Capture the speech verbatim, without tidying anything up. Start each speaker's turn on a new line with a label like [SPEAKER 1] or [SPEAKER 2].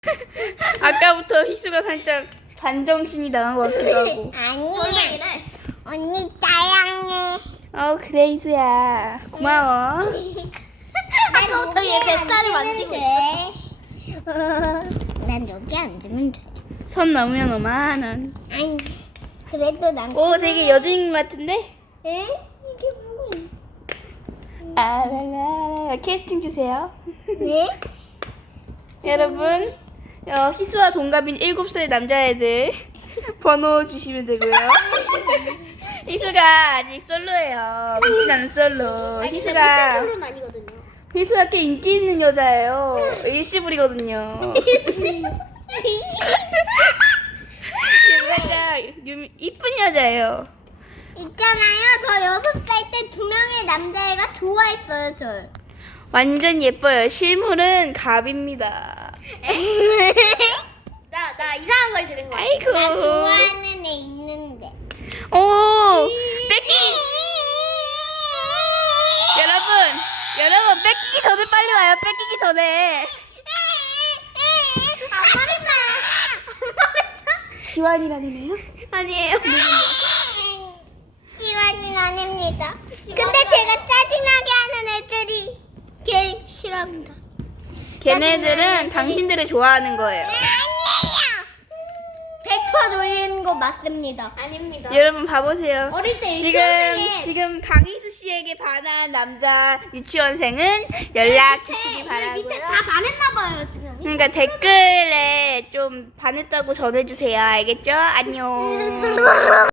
[SPEAKER 1] 아까부터 희수가 살짝 반정신이 나간 것 같기도 하고.
[SPEAKER 2] 아니야. 언니 사랑해.
[SPEAKER 1] 어 그래 희수야 고마워.
[SPEAKER 2] 아까부터 얘 뱃살을 만지고 있어. 난 여기 앉으면 돼.
[SPEAKER 1] 선 넘으면 오만원.
[SPEAKER 2] 아니, 그래도 난.
[SPEAKER 1] 오 되게 여든인 것 같은데?
[SPEAKER 2] 에? 이게 뭐야?
[SPEAKER 1] 아랄라 캐스팅 주세요.
[SPEAKER 2] 네?
[SPEAKER 1] 여러분 어, 희수와 동갑인 일곱 살 남자애들 번호 주시면 되고요. 희수가 아직 솔로예요. 믿진 않은 솔로. 희수가
[SPEAKER 2] 솔로는 아니거든요.
[SPEAKER 1] 희수가 꽤 인기 있는 여자예요. 일시불이거든요. 살짝 유- 이쁜 여자예요.
[SPEAKER 2] 있잖아요. 저 여섯 살 때 두 명의 남자애가 좋아했어요, 절.
[SPEAKER 1] 완전 예뻐요. 실물은 갑입니다.
[SPEAKER 2] 나, 나 이상한 걸 들은 거야.
[SPEAKER 1] 아이고.
[SPEAKER 2] 나 좋아하는 애 있는데.
[SPEAKER 1] 오, 뺏기. 여러분, 여러분 뺏기기 전에 빨리 와요. 뺏기기 전에.
[SPEAKER 2] 안 말했잖아. 안 말했잖아.
[SPEAKER 1] 지환이라니네요.
[SPEAKER 2] 아니에요. 지환이는 아닙니다. 근데 제가 짜증나게 하는 애들이 제일 싫어합니다.
[SPEAKER 1] 걔네들은 당신들을 좋아하는 거예요.
[SPEAKER 2] 아니에요. 백 퍼센트 놀리는 거 맞습니다. 아닙니다.
[SPEAKER 1] 여러분 봐보세요.
[SPEAKER 2] 어릴 때
[SPEAKER 1] 지금
[SPEAKER 2] 유치원생에
[SPEAKER 1] 지금 강희수 씨에게 반한 남자 유치원생은 연락 주시기 바라고요.
[SPEAKER 2] 밑에 다 반했나 봐요 지금.
[SPEAKER 1] 그러니까 댓글에 좀 반했다고 전해주세요. 알겠죠? 안녕.